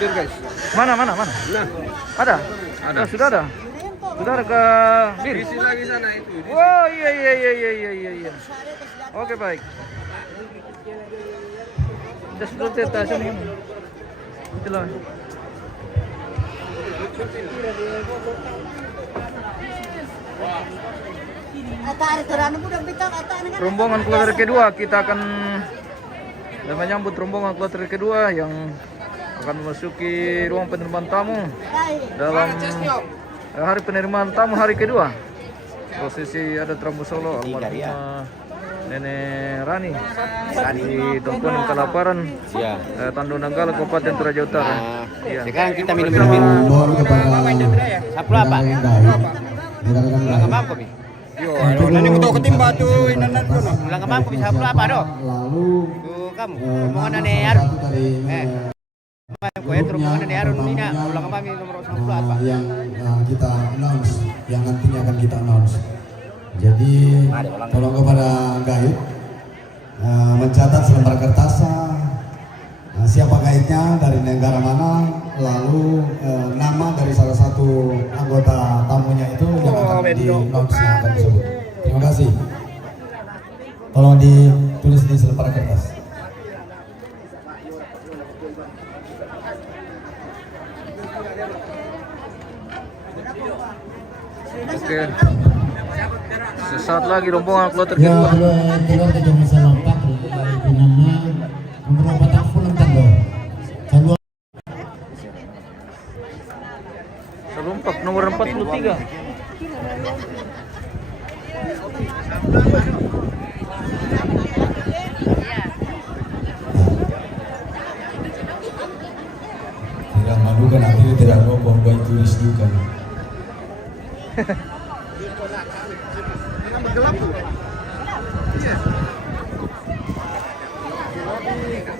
Hampir guys. Mana? Nah, Ada? Ada. Oh, sudah ada? Sudah ada ke bir? isi lagi sana itu. Oh iya. Oke baik. Just rotate aja nih. Itulah. Rombongan kloter kedua kita akan menyambut rombongan kloter kedua yang akan memasuki ruang penerimaan tamu dalam hari penerimaan tamu hari kedua. Posisi ada Trambu Solo, almarhumah Nenek Rani di Tongkonan Kalaparan, Tando Nanggala, Kabupaten Toraja Utara. Iya. Sekarang kita minum Mohon kepada Sapul apa? Ulang mampu bi. Yo, nanti kutu ketimba tuh inanan kono. Ulang mampu bi sapul apa do? lalu Tuh kamu rombongan Nenek Arun. dari Kowe rombongan Nenek Arun ini ulang mampu nomor sapul apa? yang kita announce, yang nantinya akan kita announce. Jadi tolong kepada guide mencatat selembar kertasnya, siapa guide-nya, dari negara mana, lalu nama dari salah satu anggota tamunya itu yang akan di-announce, yang akan disebut. Terima kasih. Tolong ditulis di selembar kertas. Oke. Sesaat lagi rombongan kloter Ya, kedua. keluar ke Jomasa Lompat, nama nomor 40 tanda. Tanda Serumpak nomor 43. tidak malu kan, akhirnya tidak mau bawa tulis juga. Gelap tuh. Iya.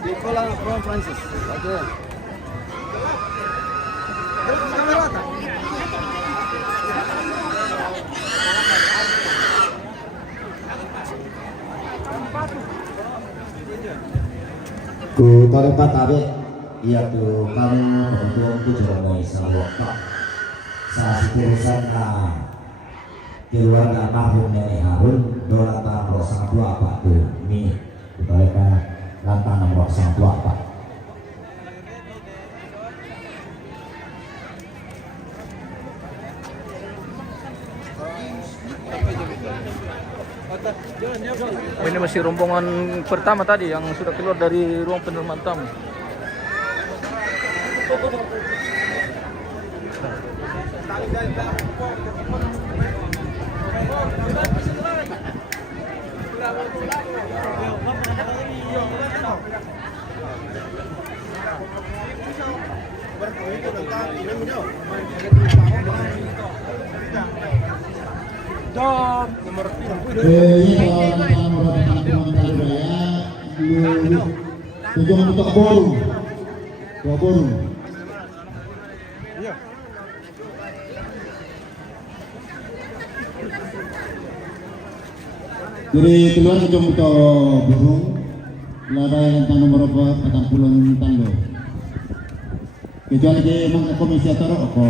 Di kolam From Francis. Oke. Kamera tak? Ku tarik patabe, iya tuh kamu kebetulan tuh juga mau salah waktu. Salah urusan keluarga almarhum Nenek Harun, dolatan rosang tua apa tuh? Nih, kita lihat lantaran rosang tua apa? Ini masih rombongan pertama tadi yang sudah keluar dari ruang penerimaan tamu. Tujuan untuk forum, dua forum. Jadi keluar ke Jombuto burung, lada yang tentang nomor 40 tando. Kecuali ke mangka komisi atau apa?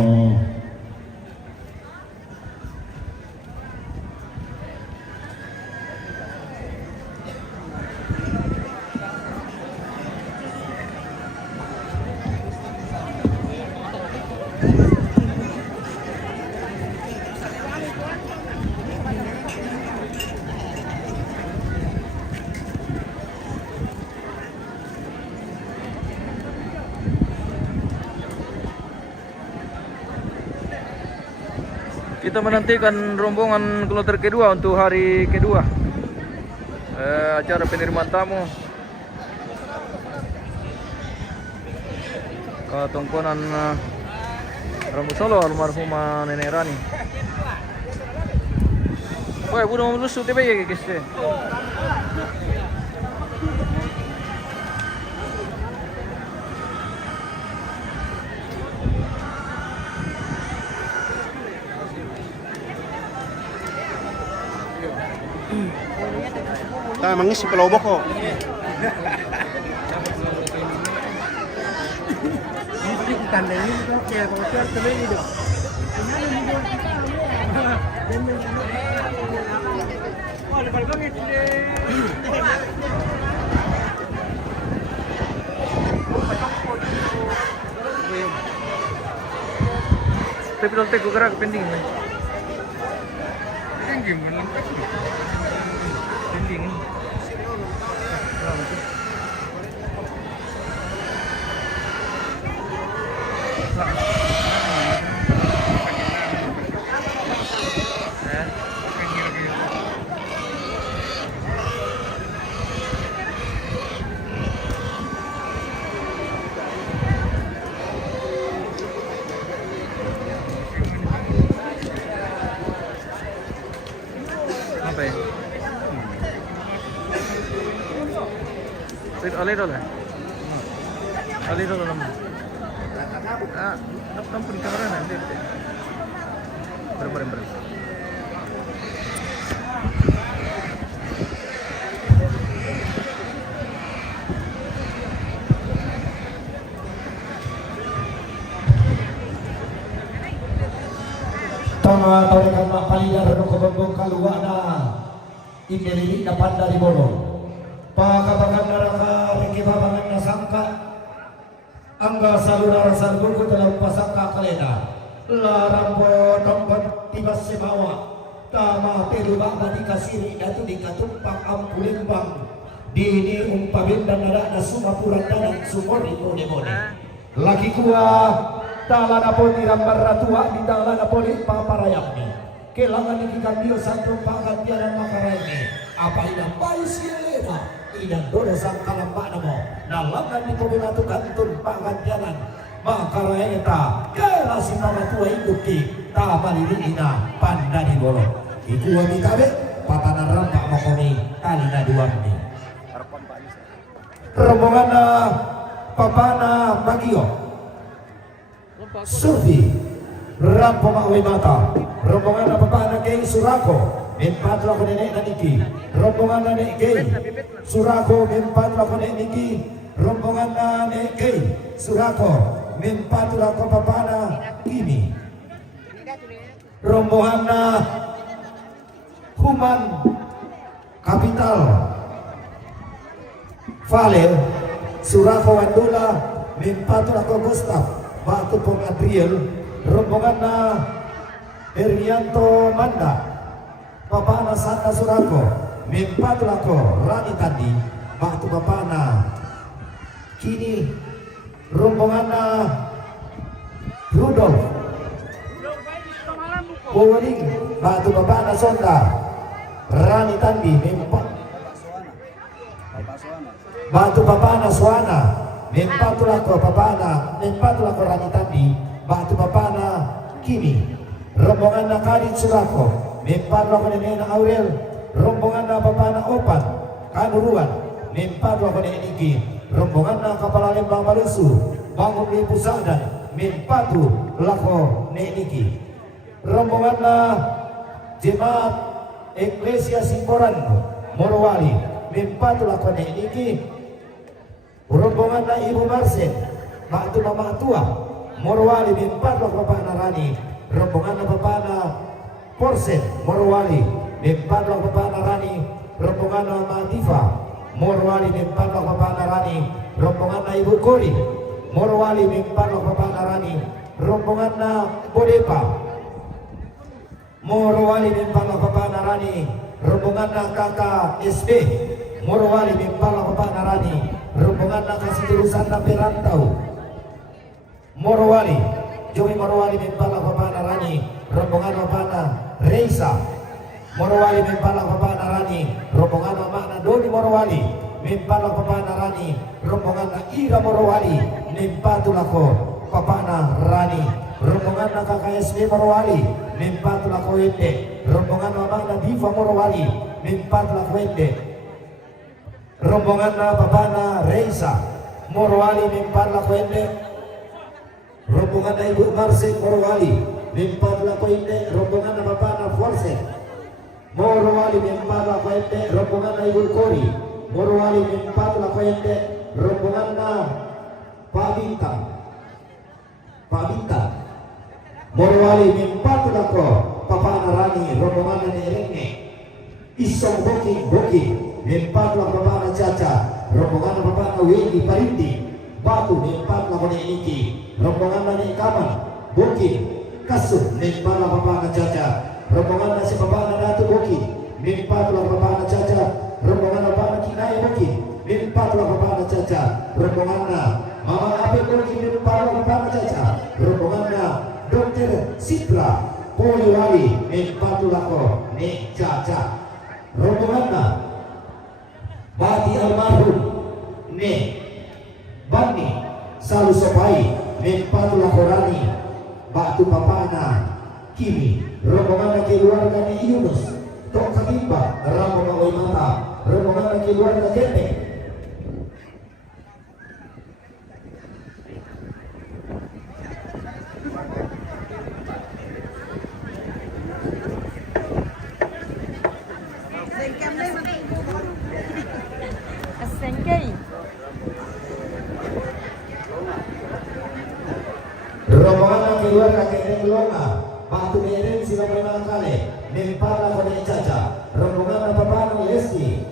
Kita menantikan rombongan kloter kedua untuk hari kedua acara penerimaan tamu ke Tongkonan Trambu Solo, almarhumah Nenek Rani. Wah, bunuh melusuk tiba ya guys. Kita mengisi pelobok kok. tanda ini oke, kalau jual telur itu. Oh, lepas banget Tapi kalau teko gerak pending nih. Tinggi mana? Pending. Apa ya? Wait, alay dulu. Alay dulu naman. Tampun kamera nanti. Berem. Tama tarekan mapalidar no kebembong kaluwa na indelili na panda di bono. Pakabagan naraka rikibabangan na sangka angga saludara salbuku dalam pasangka kalena. Larampo tempat tiba semawa. Tama terubah bati kasiri datu di katumpang ampulimbang. Dini umpabindan nada na sumapuran danan sumori mone. Laki kuah talana poni rambar ratua di talana poni paparayamni kelangan ikan dio santo pagantianan makarayni apa idang bayi sielena idang dodo sang kalambak namo nalangan di pemilatu kantun pagantianan makarayeta kela si pamatua induki tabalili ina panda di bolo iku wami kabe patanan rampak makoni talina duamni rombongan papana bagio Surfi Rampong Awi Mata rombongan apa anak geng Surako empat laku nenek naniki rombongan nenek geng Surako empat laku nenek niki rombongan nenek geng Surako empat laku papana ini rombongan Human Kapital Vale Surako Wandula empat laku Gustaf Batu Pong Adriel rombongan na Herianto Manda Papana Santa Surako Mempatu Lako Rani Tandi Batu Papana kini rombongan na Rudolf Boweling Batu Papana Sonda Rani Tandi Batu Papana Suana Mempatu lako papana, mempatu lako Rani Tandi, batu papana kini. Rombongan na Kadin Surako, mempatu lako Nena Aurel, rombongan na papana Opan, Kanuruan, mempatu lako Nena Niki, rombongan na Kepala Lembang Balusu, Bangun di Pusadan, mempatu lako Nena Niki. Rombongan na Jemaat Eklesia Simboran, Morowali, mempatu lako Nena Niki. Rombongan na Ibu Marsen, Batu Mama Tua, Morowali Mimpat Papana Rani, rombongan na Papana Porsen, Morowali Mimpat Papana Rani, rombongan na Matifa, Morowali Mimpat Papana Rani, rombongan na Ibu Kori, Morowali Mimpat Papana Rani, rombongan na Bodepa, Morowali Mimpat Papana Rani, rombongan na Kakak SB, Morowali Mimpat Papana Rani, rombongan na kasih jurusan na perantau Morowali Jomi Morowali Mempala Papana Rani rombongan Papana Reisa Morowali Mempala Papana Rani rombongan Makna Doni Morowali Mempala Papana Rani rombongan na Ira Morowali Mempatu Lako Papana Rani rombongan na KKSB Morowali Mempatu Lako Ende rombongan Makna Diva Morowali Mempatu Lako Ende rombongan na Papana Reisa Morowali Mempar Lako Ende rombongan na Ibu Marse Morowali Mempar Lako Ende rombongan na Papana Forse Morowali Mempar Lako Ende rombongan na Ibu Kori Morowali Mempar Lako Ende rombongan na Pabinta Pak Bintang. Morwali mimpatu lako Papa Narani rombongan dari Renge. Isong Boking mimpatu lako Papa Caca rombongan Papa Wegi Parindi. Batu mimpatu lako Niki rombongan dari Kaman Boking. Kasut mimpatu lako Papa Caca rombongan dari Papa Datu Boking. Mimpatu lako Papa Caca rombongan Papa Kinai Boking. Mimpatu lako Papa Caca rombongan Mama Ape Boking mimpatu lako Papa Caca rombongan Dr. Sitra Poliwali mimpatu lako Nek Caca rombonganna Bati almarhum Nek Bani Salu Sopai mimpatu lako Rani Batu Papana Kimi rombonganna keluarga Nek Yunus Tok Katimba rombongan Oimata rombonganna keluarga Ketek. Rombongan keluarga Ketek Longa Batu Meren sila kali mimpala pada Caca rombongan Papa Lesti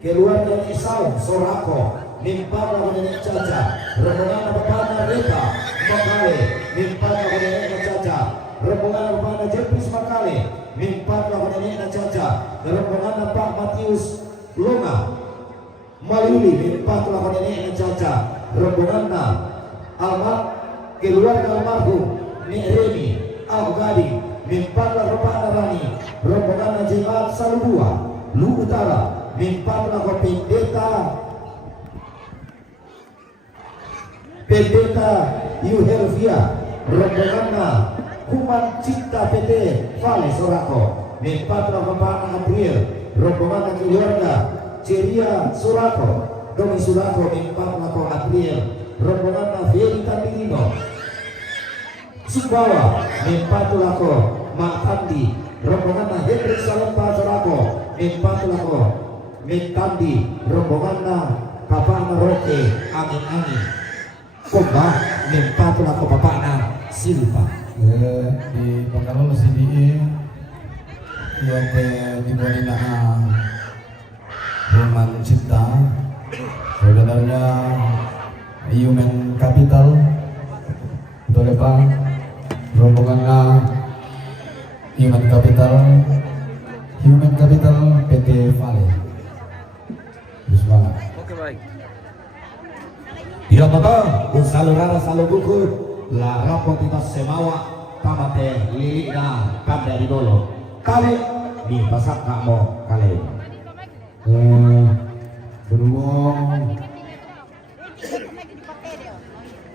keluarga Isau Sorako mimpala pada Caca rombongan Papa Reka Makale mimpala pada Caca rombongan Papa Jepis Makale mimpala pada Caca rombongan Pak Matius Longa Maluli mimpala pada Caca rombongan Almat keluarga almarhum Nek Remi Al-Gadi mimpatlah Bapak Narani rombongan Jemaat Salubua Lu Utara mimpatlah Pendeta Yuhelvia rombongan Kuman Cipta PT Vale Sorako mimpatlah Bapak April rombongan keluarga Ceria Surako Domi Surako mimpatlah April rombongan Feli Tapirino Sumbawa mimpatu lako Mak Tandi rombongan Hendrik Salempa Sorako mimpatu lako Mek Tandi rombongan Papa Roke Angin Komba mimpatu lako Papa Silva di Pangkalolo CDE yang dimulai Roman Cipta saudaranya Human Capital betul Pak rombongan Human Capital PT Vale Bismillah. Oke baik. Ya Bapak, usalurara salubuku la rapotitas semawa kamate lilina kanda di dolo kali di pasak kamo kali berhubung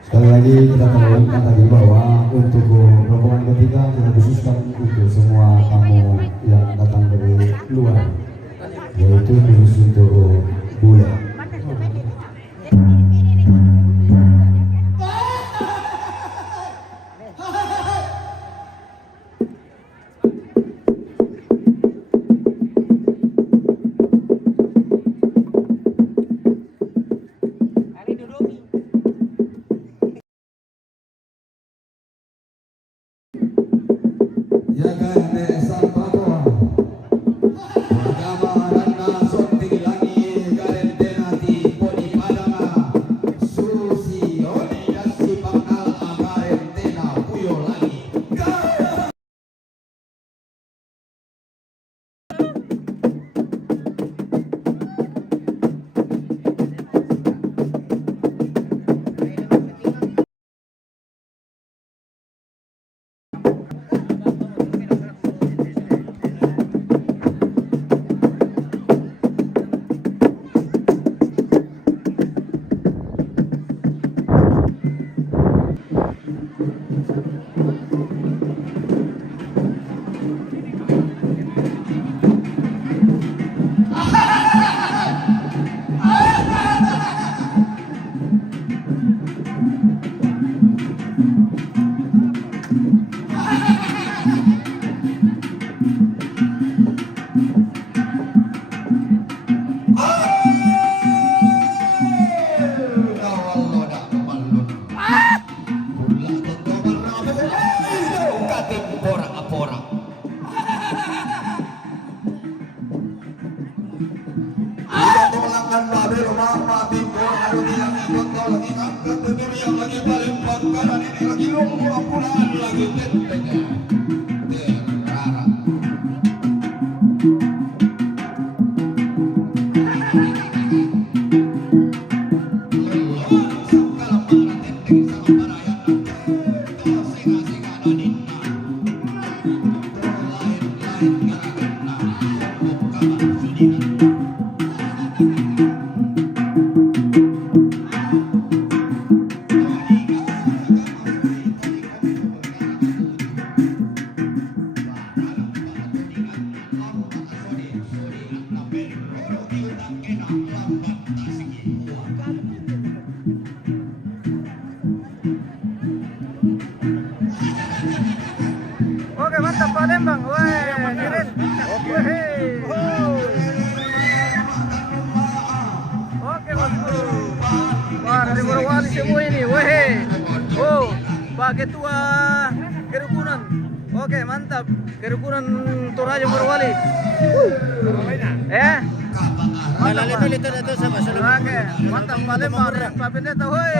sekali lagi kita kembalikan tadi bahwa untuk rombongan ketiga kita khususkan untuk semua tamu yang datang dari luar, yaitu khusus untuk bule. ya kan desa Papua agama randa sonti langi garentena di poni padama susi one dasi pangal agarentena puyo lagi kategori yang lagi paling bakaran ini lagi lomba pulaan lagi tentengnya. Terara. Oke, mantap Palembang. Weh, keren. Oke. Oke, bagus. Wah, dari Morowali semua ini. Weh. Oh, Pak Ketua Kerukunan. Oke, mantap. Kerukunan Toraja Morowali. Mantap, Pak. Oke, mantap Palembang. Pak Pendeta, woi.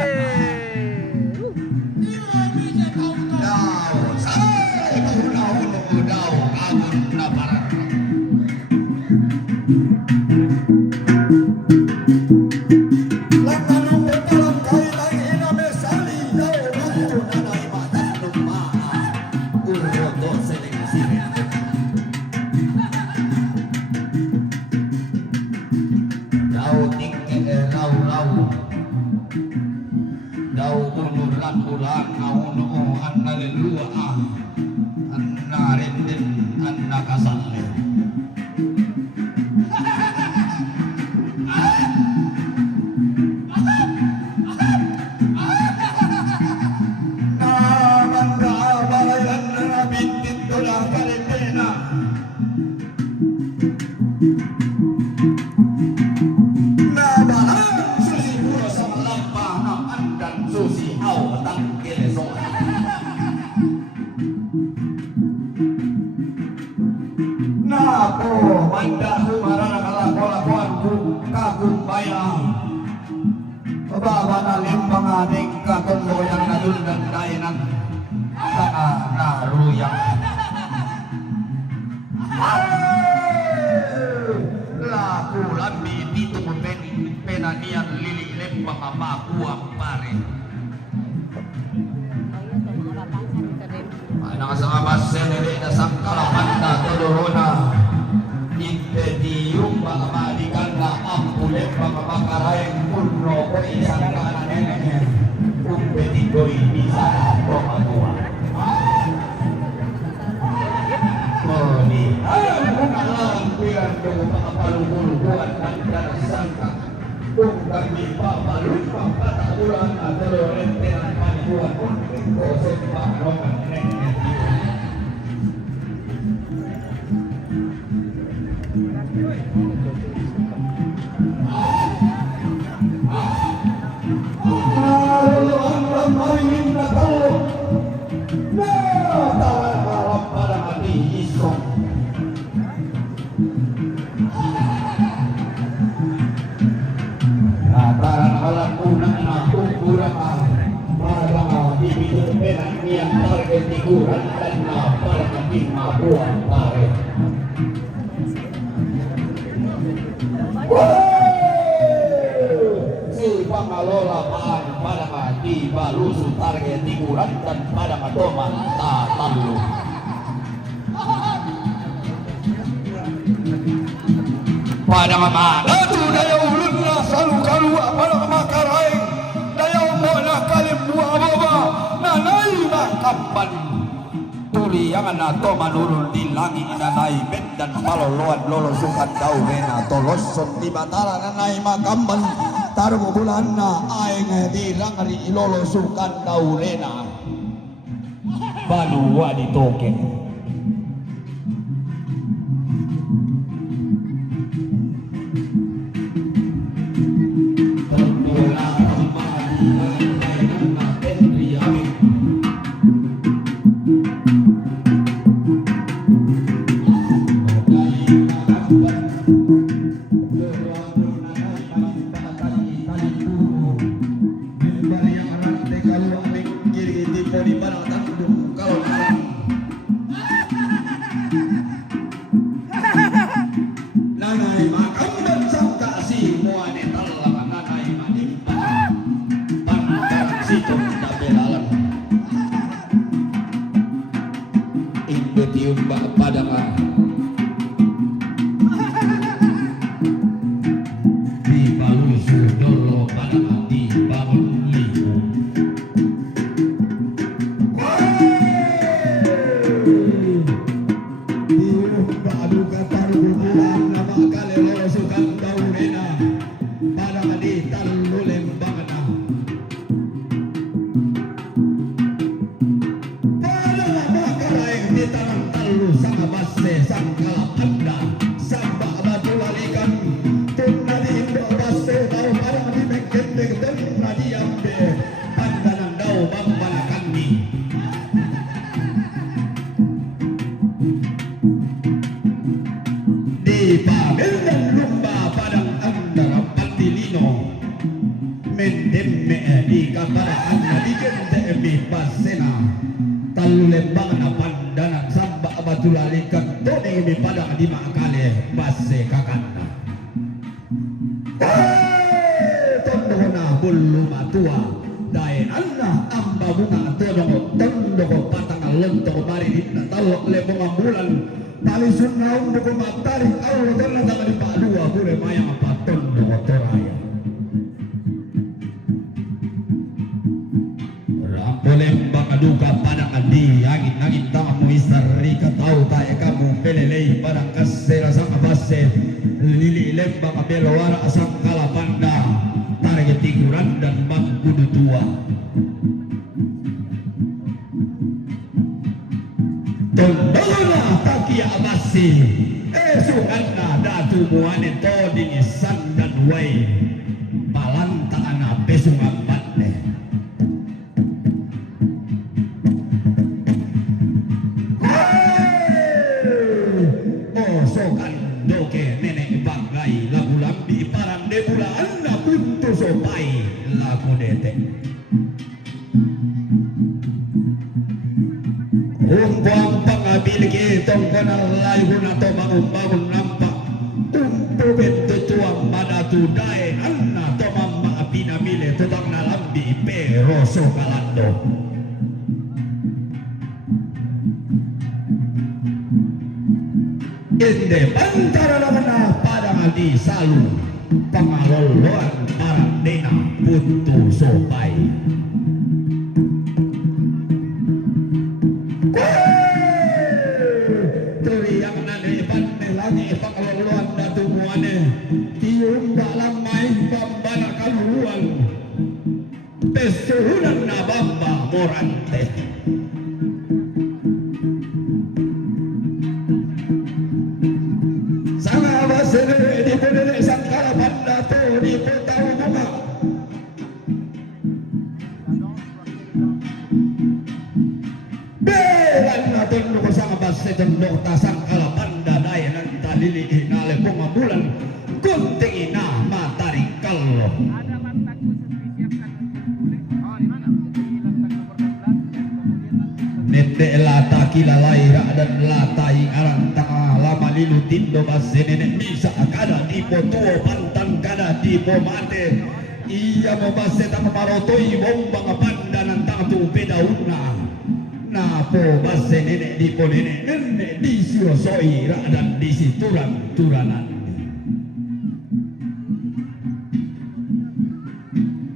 Pada mama, tu daya ulun lah selalu kalua pada makarai, daya umurlah kalim buah baba, nanai makapan. Turi yang anak to manurun di langit nanai bed dan maloloan lolo sukat dau mena toloson di batara nanai makapan. Taruh bulan na aing di langari lolo sukat dau lena. Balu wadi token. Maria yang rantai kalau aming kiri tipe di padang tanduk kalau malam nanai makam dan sangka si muane talang nanai manimpa pangkat si tonda belalan imbetium bak padang di balu sudolo padang di bangun liu badu kata bulan nama kali lo sukan daunena padang di talu lembangna padang makarai di tanah talu sama basse sangkala anda samba batu lalikan tunna di indo basse tau padang di mekendek tunna di ambe pandanan dau bambana kandi di pamelan lumba padang antara patilino mendemme di kapara anda di gente emi pasena talu lembangna pandanan samba batu lalikan tone emi padang di makale passe kakanda tondona bulu matua daen anna amba bunga todongo tondoko patang lontok mari di talok lebong ambulan tali sunnaung buku matari Allah karena tangan di padua bule mayang apa tondoko toraya lembang aduka padang adi angin tamu istri tahu tak kamu pelelei padang kasera sama basse lili lembang belawara asam kala panda tarik tiguran dan bangkudu tua tondona takia abasi esukanna datu muane toding sandan wai balanta ana pesungan batne sokan doke nenek bagai lagu lambi parang de bula anda buntu sopai lagu dete umpang pangabil kitong kanal layu na to bangun nampak umpu betu tuang madatu dae anna to mamma apina mile tutang na lambi pero sokalando inde pantara na padang di salu pangaloloan parang dena putu sopai teriak nane pante lagi pangaloloan datu muane tium balang main bambana kaluan pesuhunan na bamba morante di pedele sangkala panda to di petau bunga belan natin ko sang basse tendok ta sangkala panda daya nan talili inale bunga bulan kunting ina matari kallo Ada mantanku disiapkan untuk di mana? Di lantai nomor 16 dan kemudian nende lata kila laira dan lata ing arang tengah lama lilu tindo basse nenek bisa kada di tuo pantan kada di mate iya mo basse tama marotoi bombang pandanan tatu pedauna na po basse nenek di nenek di siosoi ra dan di turanan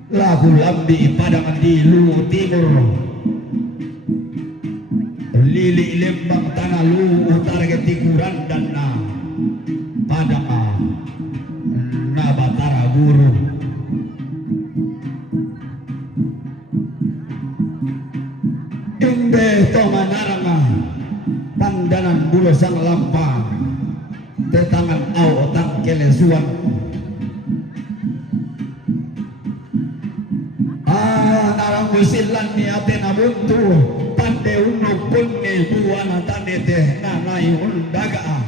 lagu lambi padang di lu timur lili lembang tanah lu utara ketikuran dan na padang na batara guru inde tomanaranga pandanan bulu sang lampang tetangan au otak kelesuan narang wisilan ni atena buntu pande uno kunne buana tandete nanai undaga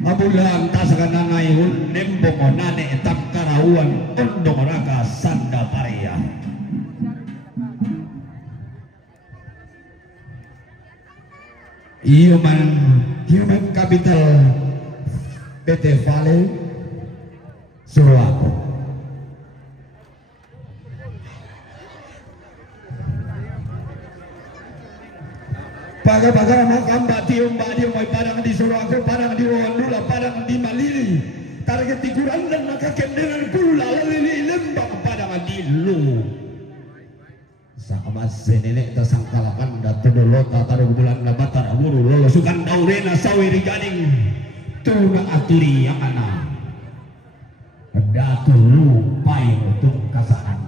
mabulang tasakan nanai un nembong nane takkarauan undong raka sanda paria Human Capital PT Vale Surabaya. Paga-paga makam batium may parang di Surabaya, parang di Wandula, parang di Malili. Target tikuran dan maka kenderan pula lalili lembang parang di Lu. Sakamas senene ta sangkalakan da todolo ta tarong bulan na batar amuru lolosukan daurena sawiri gading tuna aturi yang ana datu lupai untuk kasaan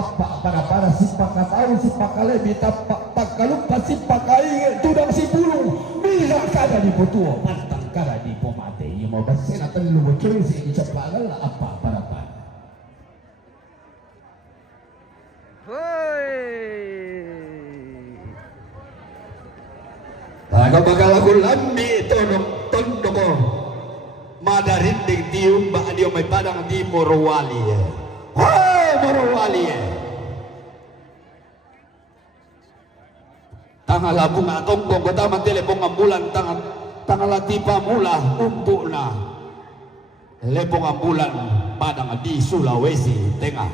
apa para sipakataru sipakalebi tapakalupa sipakai tudang si burung bisa kada di putuo pantang kada di pomate yung mga basena talo mo kiri sa icapagal apa para pa Taga-bagal ako lambi tonong tondo ko madarinding tium ba adiyo may padang di Morowali Morowali tangalabong atong kong kataman telepong ambulan tangalatipa mula umpo na lepong ambulan padang di Sulawesi tengah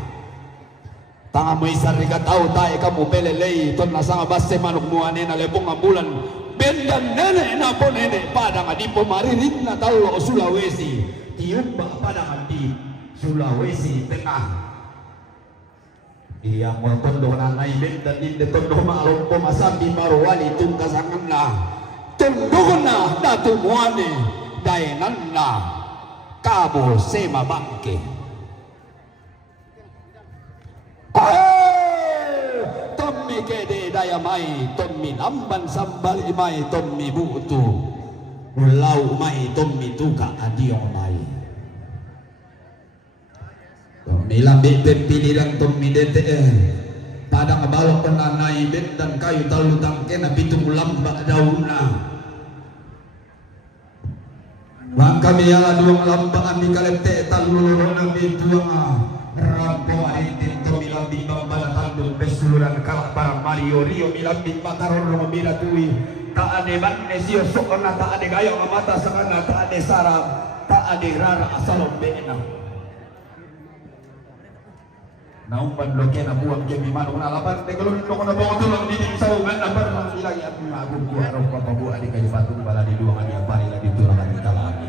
tanga mo isariga tao tayo kamu pelelei ton nasa nga base manok muane na lepong ambulan bendan nene na po nene padang di po maririt na tao Sulawesi tium ba padang di Sulawesi tengah iya mo tondo na naibig dan hindi tondo maalong po masabi Morowali itong kasangan na tondo na natumuane dayanan na Cabo Sema Bangke Tommi kede dayamay tommi lamban sambal imay tommi buutu ulau may tommi tuka adiyong may Milambi pempililang tommi dete padang balok penanai bet dan kayu talu tangke na bitung lamba dauna bang kami ala duang lamba ambi kalete talu nabi tuang rampo aitin to milambi bambala tandung pesuluran kalak parang Mario Rio milambi mataron mabila tui tak ade magnesio sokona tak ade gayo mata sakana tak ade sarang tak ade rara asalom bena naumpan loke na buang kemi manong nalapan tegelon ko na bawa tulong di saungan na parang ilagi at magug ko araw pa pabu adi kayo patung bala di duang ani apari la di tulangan kita lagi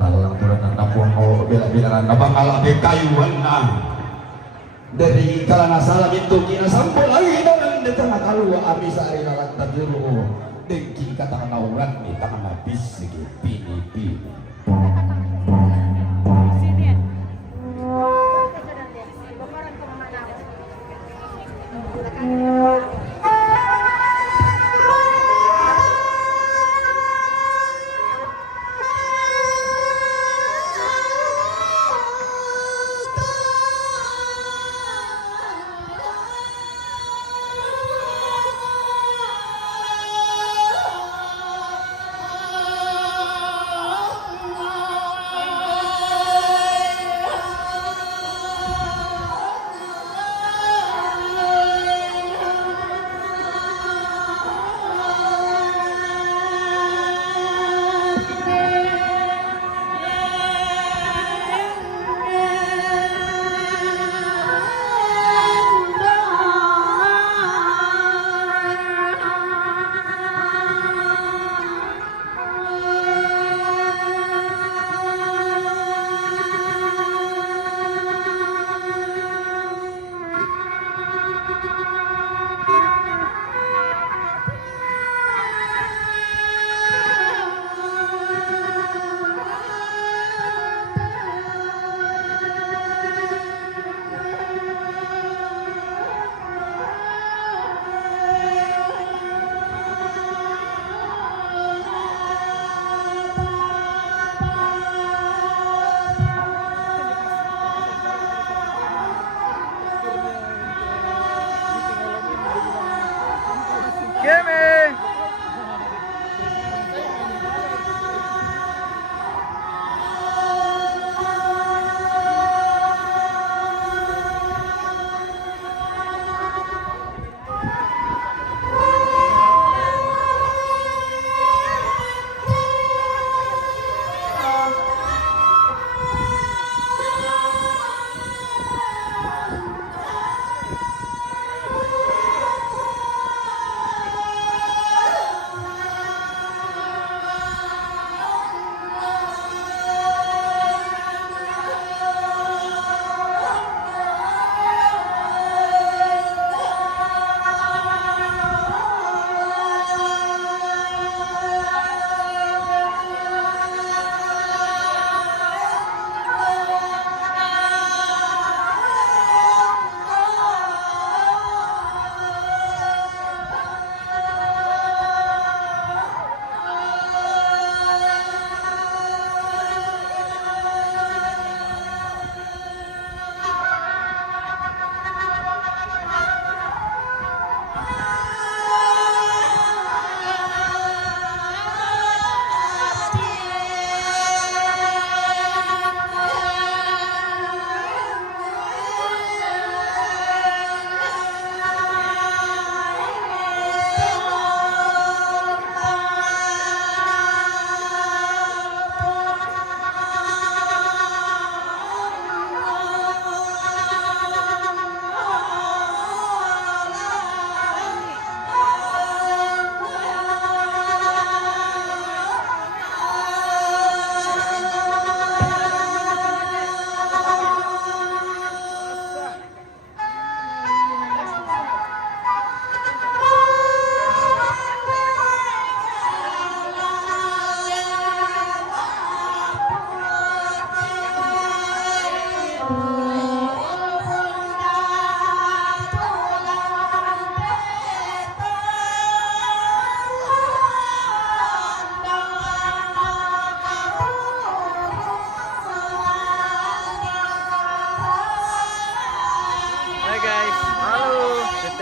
talang tulan ng napuang ko bila-bilangan na pangalabi kayuan na dari kala nasala itu kinasampol lagi dan dito nakalua abi sa ari na tagiro dengki kata nauran ni tangan habis sige pini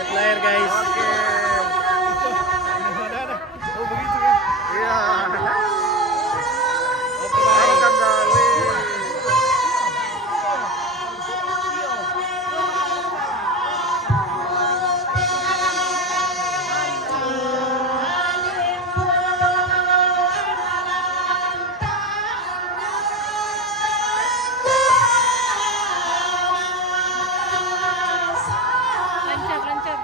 Set layar guys. Oke. Oh begitu kan? Iya. Oke baik. Kan Dali. Lancar.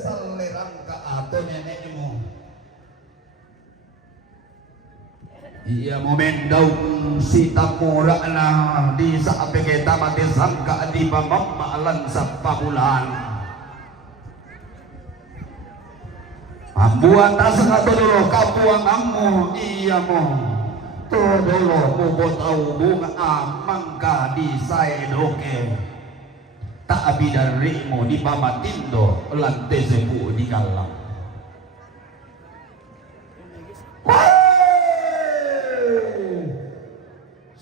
Salerang ka ato nenekmu. Iya momen daun si tamura na di sa apeketa mati sangka di pamamalan sa pabulan. Ambuan tas ka dulu kapuang amu iya mo. Todolo bubot au bunga amangka di saedoke. Tak abidarimu di pamatindo lantai sepu di kalang.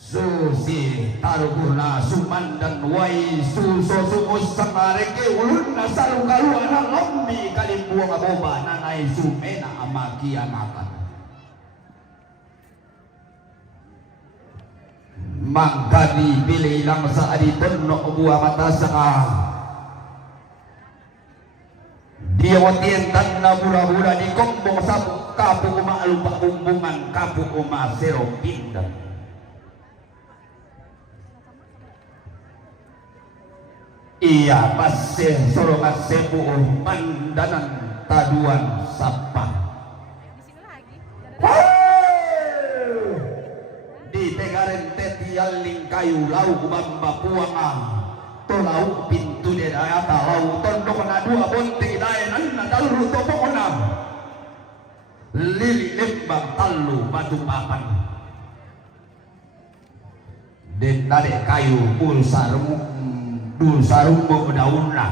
Susi taruguna sumandan wai suso sumus samareke ulun nasalu kaluana lombi kalimbuang aboba nanai sumena amaki anakan. Mangka dipilih lang sa aditonno buah mata sa dia watientan na bura-bura di kombong sa kapu umalupa bumbungan kapu umasero pindah. Iya masih sorongan sepu mandanan taduan sapa. Di tegaren tetialing kayu lau bamba puanga tolau pintu de daya talau tondong na dua bonti daenan na dalu toponam lili lembang talu batu papan den nade kayu bul sarumbo daunna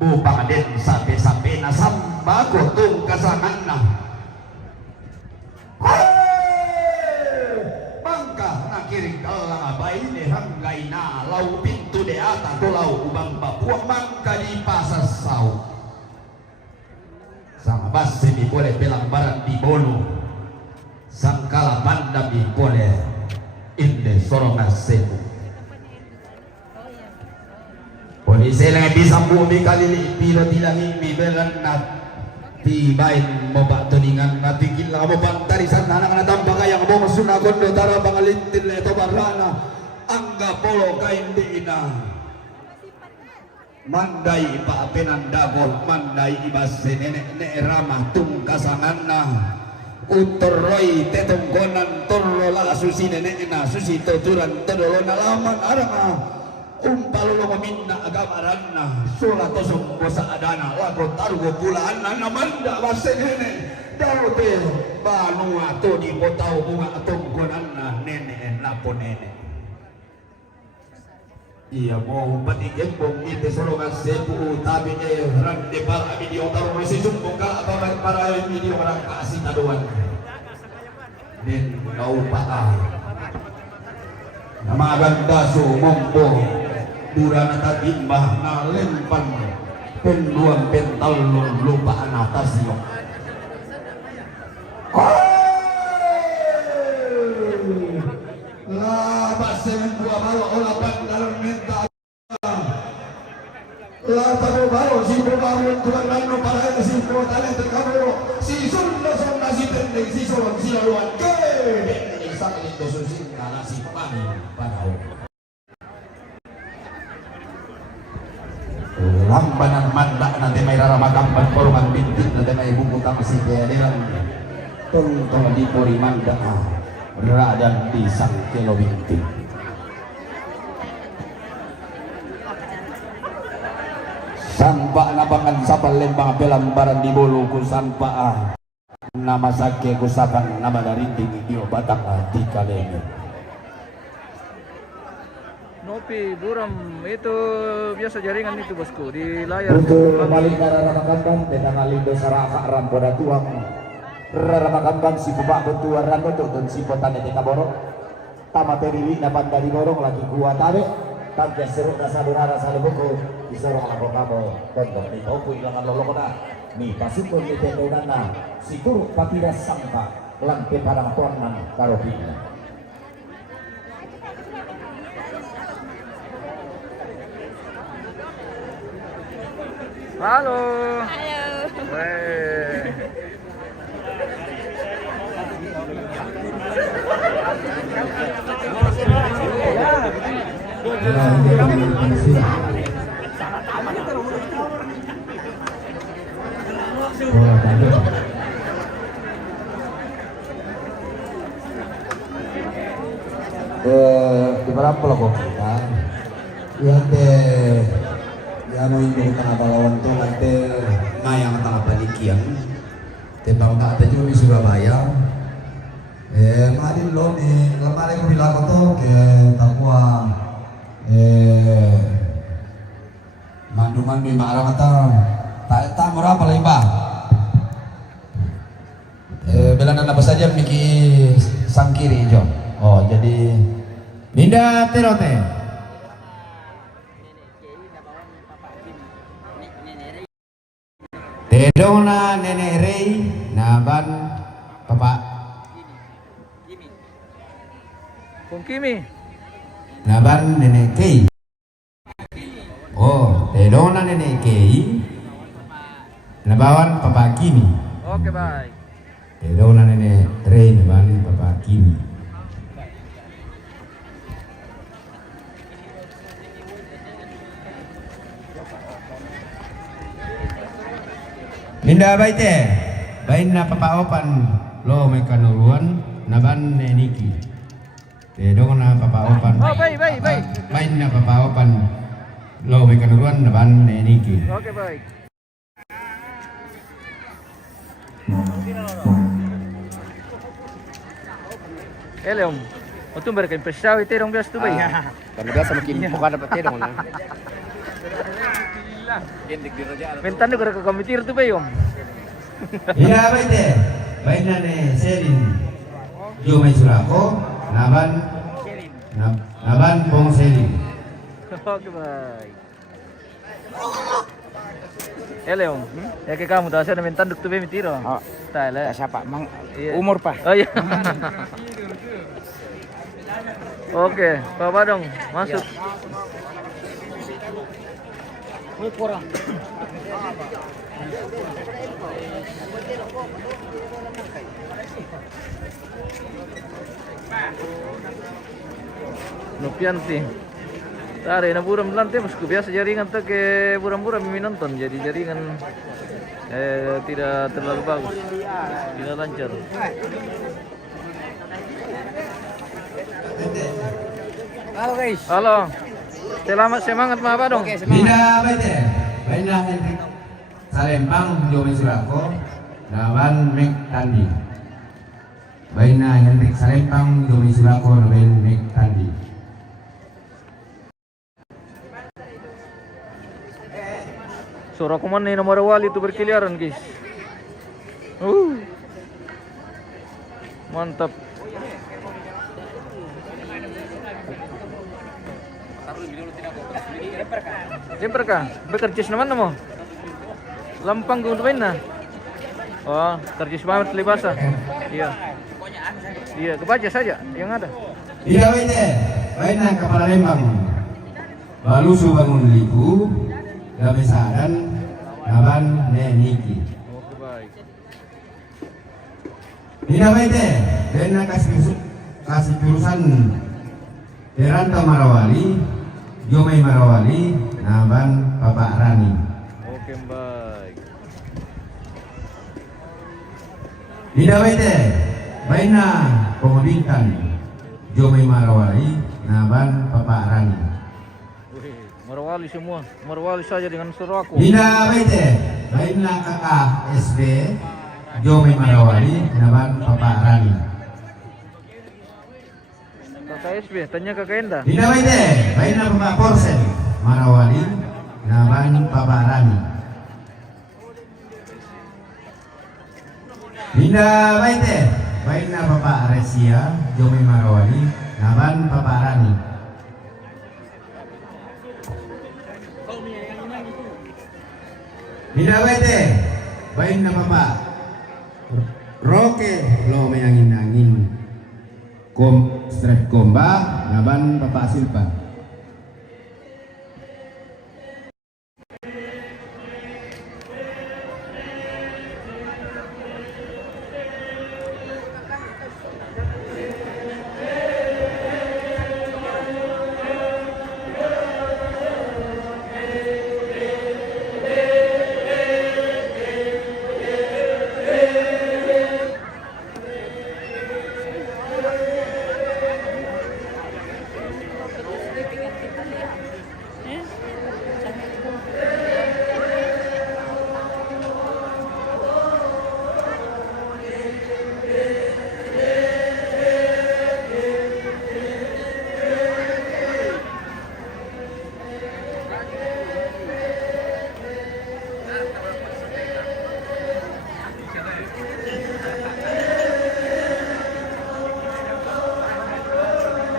bupang den sampai na sambako tung kasanganna bangka nakiring kalang abay ni hanggay na lau pintu de ata tulau ubang bapuang bangka di pasasaw sang base di boleh belang barat di bolu sang kalapanda di boleh inde sorongan sebu polisi lang bisa bumi kali pila tilangi bibelan na tibain mo ba tuningan na tigil na mo pantari sa nanang natambang kaya mo masunagon do tara pangalintin na ito barana angga polo kaindi ina manday pa penandagol manday ibase ne ramah tung kasangan na utoroy tetonggonan toro la susi nenek na susi tuturan todolo na laman arang umpalo maminna agamaran na sula tosong bosa adana lago tarugo pulaan na namanda basenene darote banu ato di botao bunga atong konan na nene lapo nene iya mo patigem bong ite solongan sepu tabi ran de para video taro si sumbong kala para video orang kasih taduan den kau paa nama ganda sumompo burana tatimbah ngalempan penduang pentalun lupa atas yo la basen buah balo olapan dalam mental la tago balo si balo tuan nano para si talent kamero si sunda si tendeng si solon si laluan ke ini sakit itu susin kala si pani padao lambanan mandak nanti may raramagamban porungan bintik nanti may bubutang si kediran tungtong di puri mandak radan di sang kilo bintik sanpa nabangan sapal lembang pelambaran di boluku sanpa nama sake kusakan nama dari tinggi dio batang di kalemi Nopi, buram, itu biasa jaringan itu bosku di layar. Untuk paling raramakan tentang alindo saraka rampoda tuang raramakan si bubak betua rando dan si potane teka borok tamateri dapat dari borong lagi kuat tarik tanpa seru rasa durara rasa lebuku disorong aku kamu tonton di topu ilangan lolokona nih pasukan di tendonana si turuk patida sangka lantai parang tuanan karobina. Halo. Halo. Weh. Di berapa loh kita? Ya ya mau ini tengah balawan tuh nanti mayang tengah balikian. Tembang tak ada juga di Surabaya. Kemarin lo nih kemarin aku bilang tuh ke takwa mandu-mandu marah kata tak murah apa lagi bang. Belan apa saja Miki sang kiri jo. Oh jadi Ninda terote. Tedona nenek Rei naban Bapak Kung Kimi. naban nenek Kei. Oh, tedona nenek Kei nabawan Bapak Kimi. Oke, baik. Tedona nenek Rei naban Bapak Kimi. Ninda baite, bain na papaopan lo may kanuruan naban neniki. Tedong na papaopan. Oh, baik. Bain na papaopan lo may kanuruan naban neniki. Oke, baik. Leom. Itu mereka impresau itu dong biasa tuh, baik. Karena biasa makin bukan dapat tedong na. Mentan juga ke komitir tuh, baik, Om. Ina baite, bain na ne Selin. Jo may surako naban pong Selin. Oke, baik. Leom. Ya kayak kamu tahu saya mentan tuh baik mitiro. Oh, Tala. siapa? Mang Iya. umur pa. Oh iya. Oke, Pak Badong, masuk. Nopianti. Tari na buram lantai, bosku biasa jaringan tuh ke buram-buram ini nonton, jadi jaringan tidak terlalu bagus, tidak lancar. Halo guys. Halo, selamat semangat Pak Badong. Oke, semangat. Ina baite, bain na Hendrik Salempang jo may surako naban Mek Tandi. Bain na Hendrik Salempang jo may surako naban Mek Tandi. Suara kuman nih nomor wali itu berkeliaran guys. Mantap. Jemper kah? Bekerja naman mo? Lampang kung main na. Oh, kerja banget libasa. Iya. Iya, kebaca saja yang ada. Ina baite, bain na Kepala Lembang. Balusu bangun liku, gabesaran naban neniki. Oke, baik. Ina baite, bain na kasih jurusan Deranta Marawali, Jomai Marawali, naban Bapak Rani. Oke, baik. Ina baite, bain na Pemodintan, Jomai Marawali, naban Bapak Rani. Wih, Marwali semua. Marwali saja dengan suara aku. Ina baite, bain na Kakak SB, Jomai Marawali, naban Bapak Rani. KSB, tanya ke Kenda. Bina baite, baina Bapak Porsen, Marawali, naban Bapak Rani. Bina baite, baina Bapak Resia, Jome Marawali, naban Bapak Rani. Bina baite, baina Bapak Roke, lo angin-angin. Strep Komba, naban Bapak Silpa.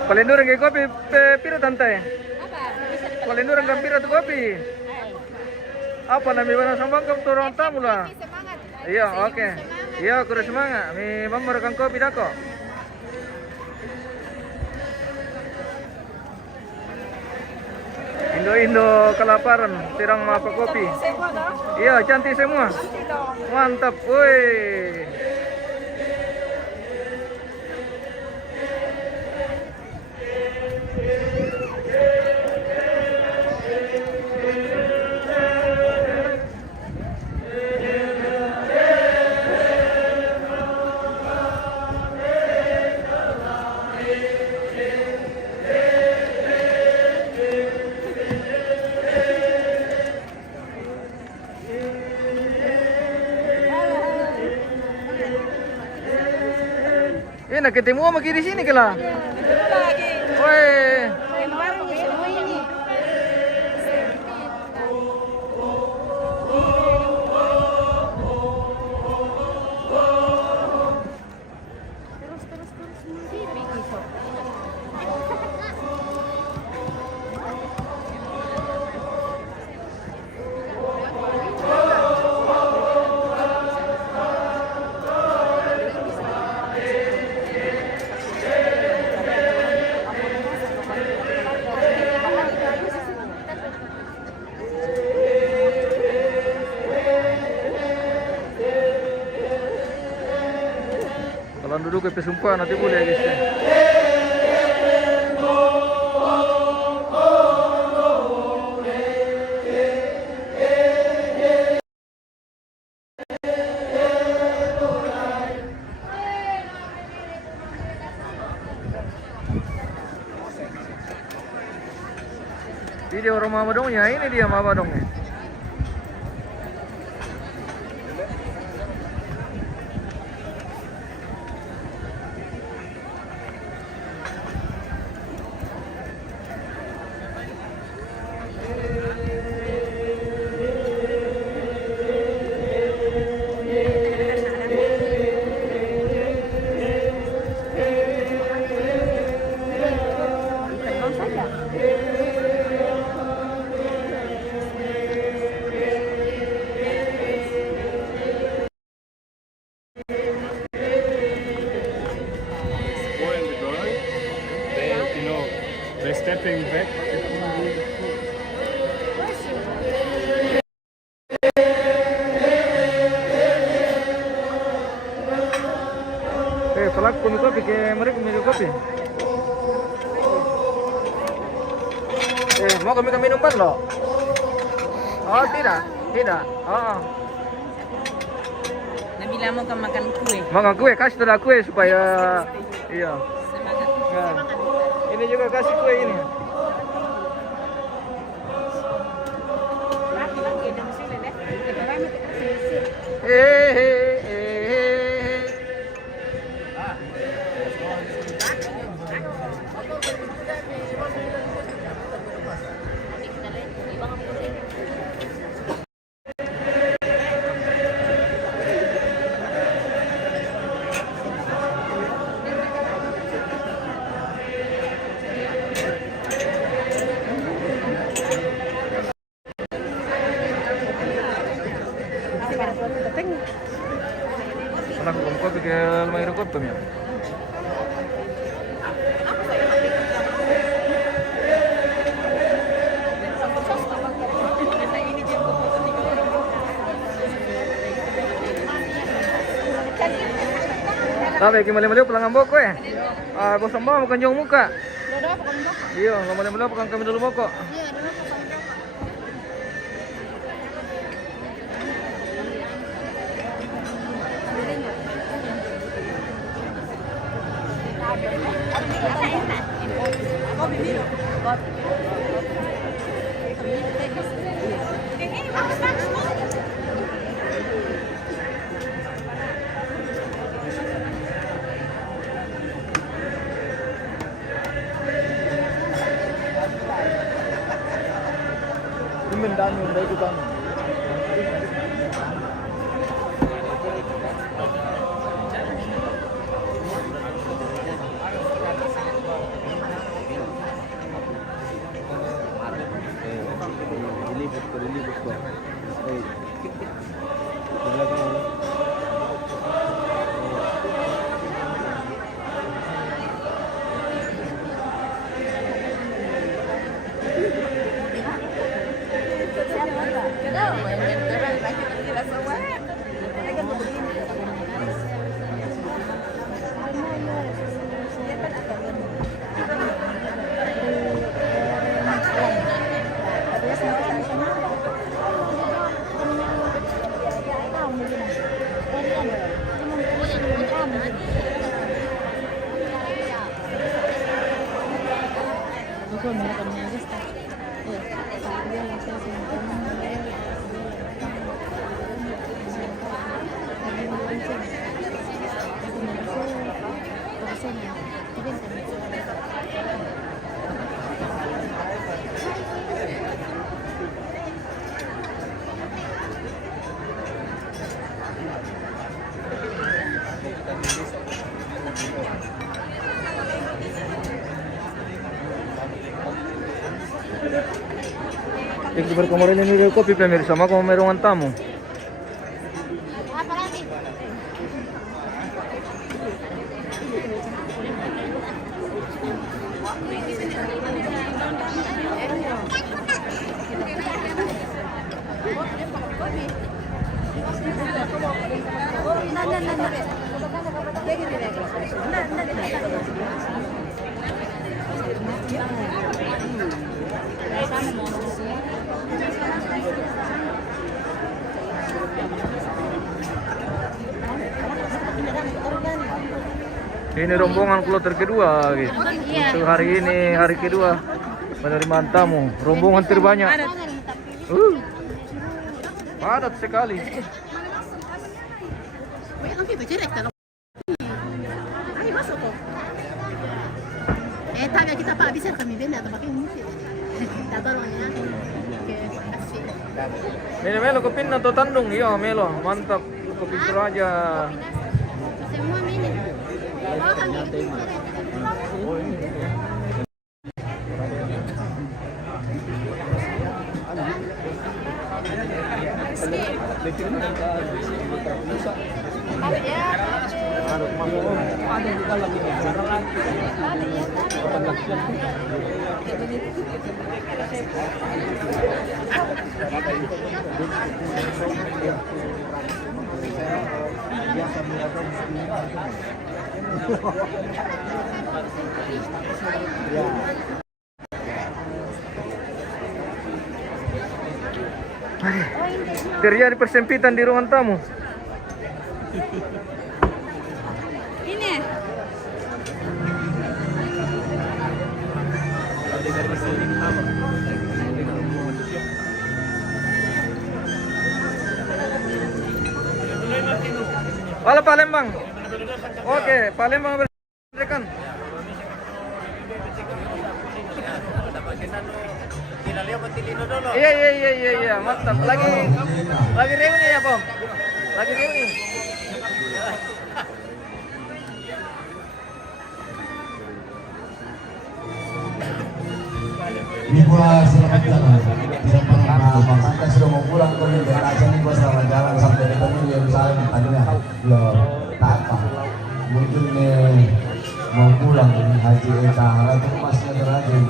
Palindurang kay kopi pira tante. Apa? Bisa dipakai. Palindurang kan pira tu kopi. Apa nami bana sambang kam turun tamu lah. Semangat. Iya, oke. Iya, kurang semangat. Mi memerkan kopi dako. Indo kelaparan, tirang apa kopi. Iya, cantik semua. Mantap, woi. Nak ketemu sama di sini kala. Lagi. Woi. Kemarin semua ini. Terus. Kalau duduk ke sumpah nanti boleh guys. Ini dia orang mama dongnya, ini dia mama dongnya. They're stepping back. Pelak kami kopi ke mereka minum kopi. Mau kami minuman loh. Oh tidak. Oh. Nabila mau ke makan kue. Makan kue, kasih tada kue supaya iya. Semangat. Nah, ini juga kasih kue ini. dalam air kotor ya. Tapi kembali pulang ambok ya. Bos sambal bukan jauh muka. Iya, kembali bukan kami dulu boko. Dami udah ikutan. Yang berkemarin ini kopi pemirsa, sama kamu merungan tamu. Ini rombongan kloter kedua gitu. Untuk hari ini hari kedua penerimaan tamu, rombongan terbanyak. Padat sekali. Tanya kita Pak bisa kami benda atau pakai musik. Kita tolongnya. Oke, makasih. Melo kopin atau tandung, iya melo, mantap. Kopi aja. Semua mini. Terjadi persempitan di ruangan tamu. Ini. Halo Palembang. Oke, Palembang berdekan. Iya, mantap. Lagi reuni ya, Bang? Lagi reuni. Ini gua selamat jalan. Sampai sudah mau pulang ke daerah aja nih, gua selamat jalan sampai ketemu di Yerusalem. Tadinya belum tak apa. Haji Eta Ratu Emasnya Terajun.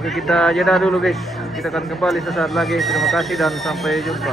Oke, kita jeda dulu guys. Kita akan kembali sesaat lagi. Terima kasih dan sampai jumpa.